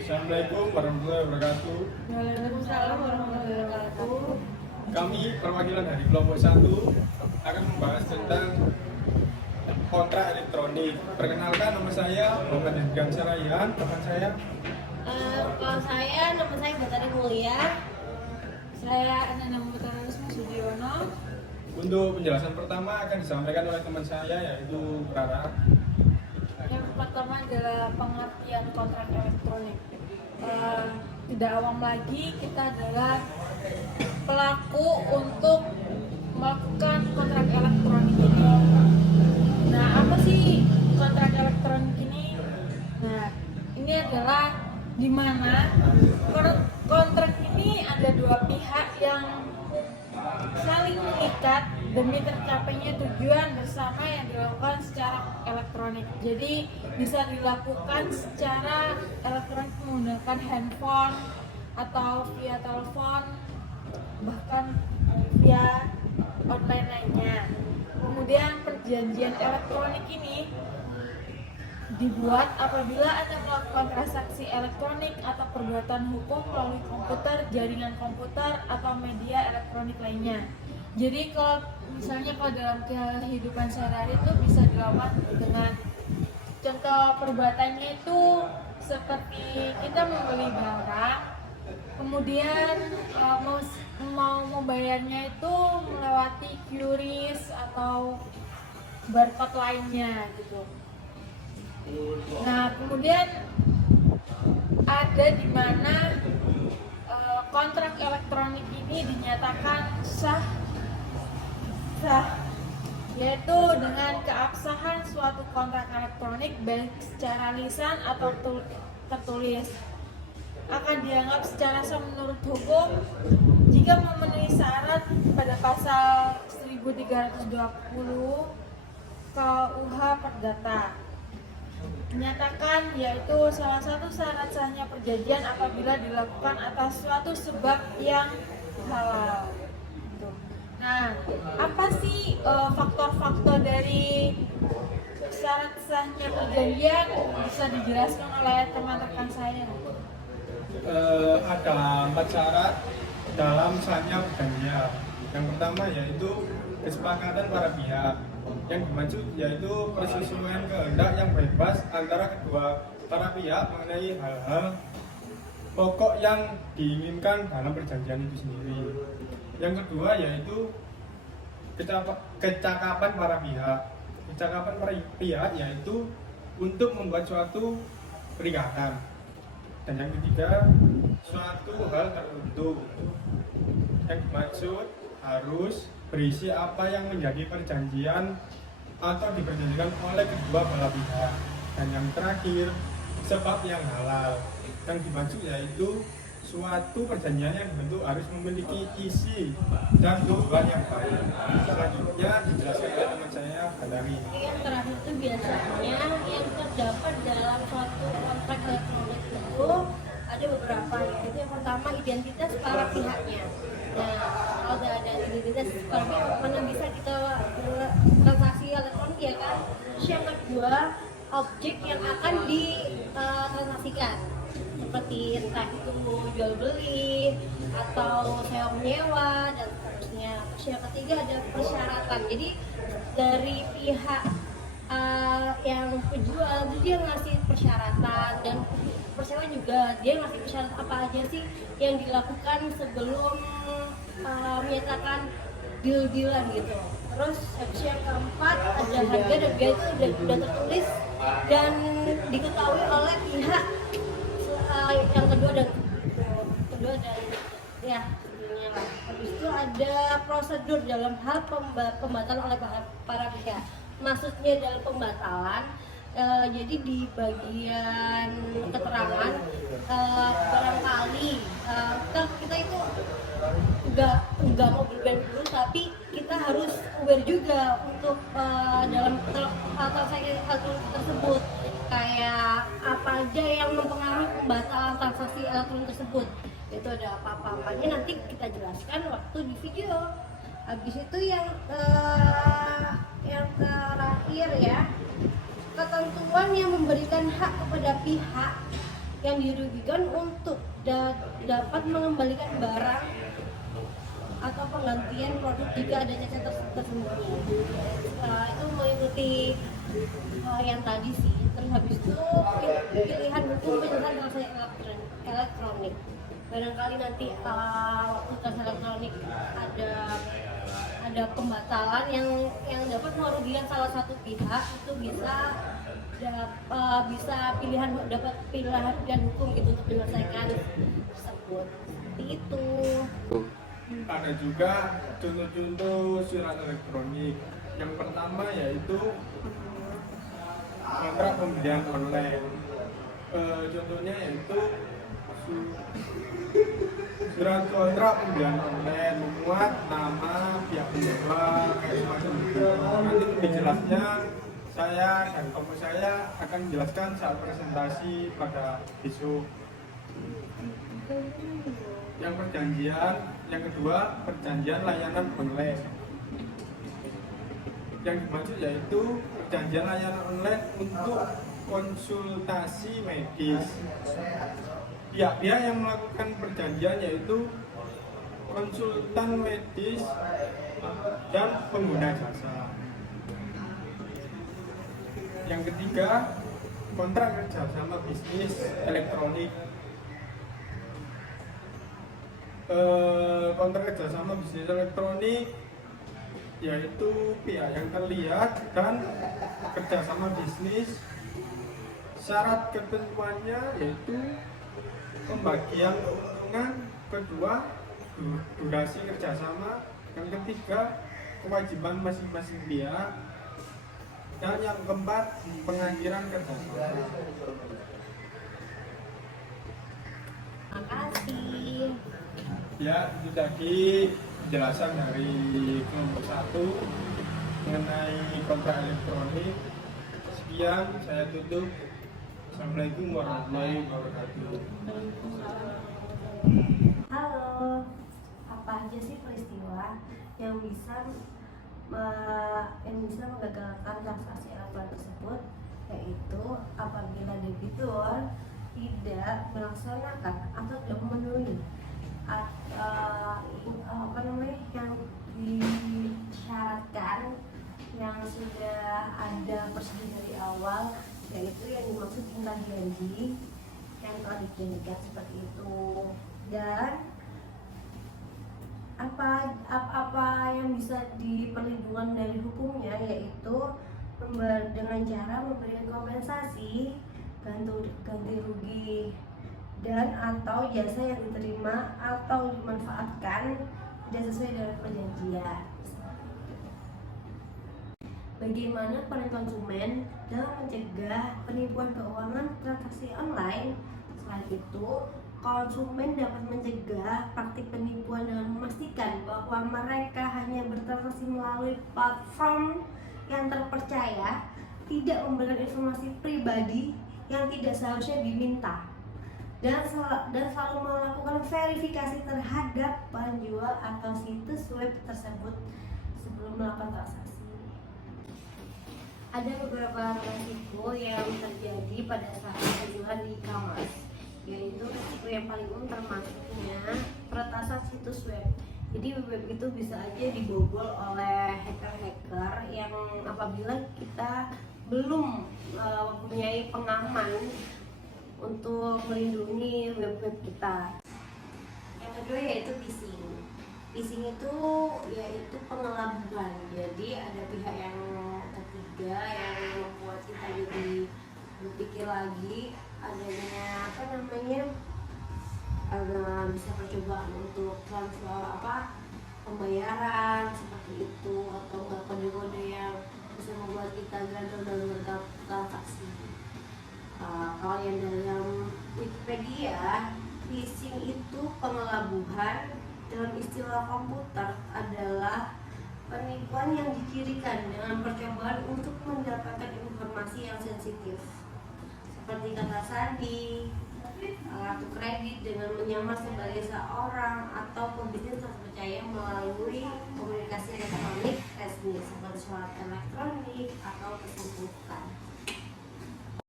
Assalamualaikum warahmatullahi wabarakatuh. Waalaikumsalam warahmatullahi wabarakatuh. Kami perwakilan dari kelompok 1 akan membahas tentang kontrak elektronik. Perkenalkan, nama saya Muhammad Hendrian Sarayan. Teman saya Kalau saya, nama saya Batari Mulia. Saya Ananda Mutara Risma Sudiono. untuk penjelasan pertama akan disampaikan oleh teman saya yaitu Rara. Yang pertama adalah pengertian kontrak elektronik. Tidak awam lagi, kita adalah pelaku untuk melakukan kontrak elektronik ini. Nah, apa sih kontrak elektronik ini? Nah, ini adalah di mana kontrak ini ada dua pihak yang saling mengikat demi tercapainya tujuan bersama yang dilakukan secara elektronik. Jadi bisa dilakukan secara elektronik menggunakan handphone atau via telepon, bahkan via online lainnya. Kemudian perjanjian elektronik ini dibuat apabila Anda melakukan transaksi elektronik atau perbuatan hukum melalui komputer, jaringan komputer, atau media elektronik lainnya. Jadi kalau misalnya dalam kehidupan sehari-hari itu bisa dilakukan dengan contoh perbuatannya itu seperti kita membeli barang, kemudian mau membayarnya itu melewati QRIS atau barcode lainnya gitu. Nah, kemudian ada di mana kontrak elektronik ini dinyatakan sah, yaitu dengan keabsahan suatu kontrak elektronik baik secara lisan atau tertulis akan dianggap secara sah menurut hukum jika memenuhi syarat pada pasal 1320 KUH Perdata. Menyatakan yaitu salah satu syarat sahnya perjanjian apabila dilakukan atas suatu sebab yang halal. Nah, apa sih faktor-faktor dari syarat sahnya perjanjian? Bisa dijelaskan oleh teman-teman saya? Ada 4 syarat dalam sahnya perjanjian. Yang pertama yaitu kesepakatan para pihak. Yang dimaksud yaitu persesuaian kehendak yang bebas antara kedua para pihak mengenai hal-hal pokok yang diinginkan dalam perjanjian itu sendiri. Yang kedua yaitu kecakapan para pihak. Kecakapan para pihak yaitu untuk membuat suatu perikatan. Dan yang ketiga, suatu hal tertentu yang dimaksud harus berisi apa yang menjadi perjanjian atau diperjanjikan oleh kedua belah pihak. Dan yang terakhir, sebab yang halal. Yang dimaksud yaitu suatu perjanjian yang dibentuk harus memiliki isi dan tujuan yang baik. Selanjutnya dijelaskan oleh teman saya Batari. Yang terakhir itu biasanya yang terdapat dalam suatu kontrak elektronik itu ada beberapa, yaitu yang pertama identitas para pihaknya. Nah, kalau udah ada identitas para pihak, mana bisa kita transaksi elektronik ya kan? Terus yang kedua, objek yang akan ditransaksikan seperti entah itu jual beli atau sewa menyewa dan seterusnya. Terus yang ketiga ada persyaratan. Jadi dari pihak yang penjual itu dia ngasih persyaratan, dan persewa juga dia ngasih persyaratan apa aja sih yang dilakukan sebelum menyatakan deal-dealan gitu. Terus yang keempat ada harga, dan harga itu udah tertulis dan diketahui oleh pihak yang kedua dan ya intinya lah. Habis itu ada prosedur dalam hal pembatalan oleh para pihak. Maksudnya dalam pembatalan, jadi di bagian keterangan barangkali kita itu nggak mau berben dulu, tapi kita harus aware juga untuk dalam transaksi tersebut, kayak apa aja yang mempengaruhi pembatalan transaksi elektronik tersebut. Itu ada apa-apanya nanti kita jelaskan waktu di video. Habis itu yang terakhir ya, ketentuan yang memberikan hak kepada pihak yang dirugikan untuk dapat mengembalikan barang atau penggantian produk jika ada cacat tersembunyi. Itu mengikuti yang tadi sih. Terus habis itu pilihan hukum penyelesaian transaksi elektronik. Barangkali nanti waktu transaksi elektronik ada pembatalan yang dapat merugikan salah satu pihak, itu bisa dapat pilihan hukum gitu untuk menyelesaikan tersebut. Seperti itu. Ada juga contoh-contoh surat elektronik. Yang pertama yaitu kontrak pembelian online. Contohnya yaitu surat kontrak pembelian online memuat nama pihak penjual kayak semacam itu. Nanti lebih jelasnya saya dan kelompok saya akan menjelaskan saat presentasi pada besok. Yang kedua perjanjian layanan online. Yang dimaksud yaitu perjanjian layanan online untuk konsultasi medis. Pihak-pihak yang melakukan perjanjian yaitu konsultan medis dan pengguna jasa. Yang ketiga, kontrak kerjasama bisnis elektronik. Kontrak kerjasama bisnis elektronik yaitu pihak yang terlihat dan kerjasama bisnis. Syarat ketentuannya yaitu pembagian keuntungan, kedua durasi kerjasama, yang ketiga kewajiban masing-masing pihak, dan yang keempat pengakhiran kerjasama. Makasih. Ya, itu tadi penjelasan dari kelompok 1 mengenai kontrak elektronik. Sekian, saya tutup. Assalamualaikum warahmatullahi wabarakatuh. Halo, apa aja sih peristiwa yang bisa menggagalkan transaksi elektronik tersebut? Yaitu apabila debitur tidak melaksanakan atau tidak memenuhi yang disyaratkan yang sudah ada prosedur dari awal, yaitu yang dimaksud intan janji yang telah dijanjikan seperti itu. Dan apa yang bisa diperlindungan dari hukumnya, yaitu dengan cara memberikan kompensasi, ganti rugi, dan atau jasa yang diterima atau dimanfaatkan tidak sesuai dengan perjanjian. Bagaimana peran konsumen dalam mencegah penipuan keuangan transaksi online? Selain itu, konsumen dapat mencegah praktik penipuan dengan memastikan bahwa mereka hanya bertransaksi melalui platform yang terpercaya, tidak memberikan informasi pribadi yang tidak seharusnya diminta, dan selalu melakukan verifikasi terhadap penjual atau situs web tersebut sebelum melakukan transaksi. Ada beberapa resiko yang terjadi pada saat penjualan di e-commerce, yaitu resiko yang paling umum termasuknya peretasan situs web. Jadi web itu bisa aja dibobol oleh hacker-hacker yang apabila kita belum mempunyai pengaman untuk melindungi web-web kita. Yang kedua yaitu phishing. Phishing itu yaitu pengelabuan. Jadi ada pihak yang ketiga yang membuat kita jadi berpikir lagi adanya bisa percobaan untuk transfer pembayaran seperti itu, atau enggak kode-kode yang bisa membuat kita gagal dalam bertransaksi. Kalau yang dalam Wikipedia, phishing itu pengelabuan dalam istilah komputer adalah penipuan yang dicirikan dengan percobaan untuk mendapatkan informasi yang sensitif seperti kata sandi, kartu kredit dengan menyamar sebagai seorang atau pembisnis terpercaya melalui komunikasi elektronik resmi seperti surat elektronik atau pesan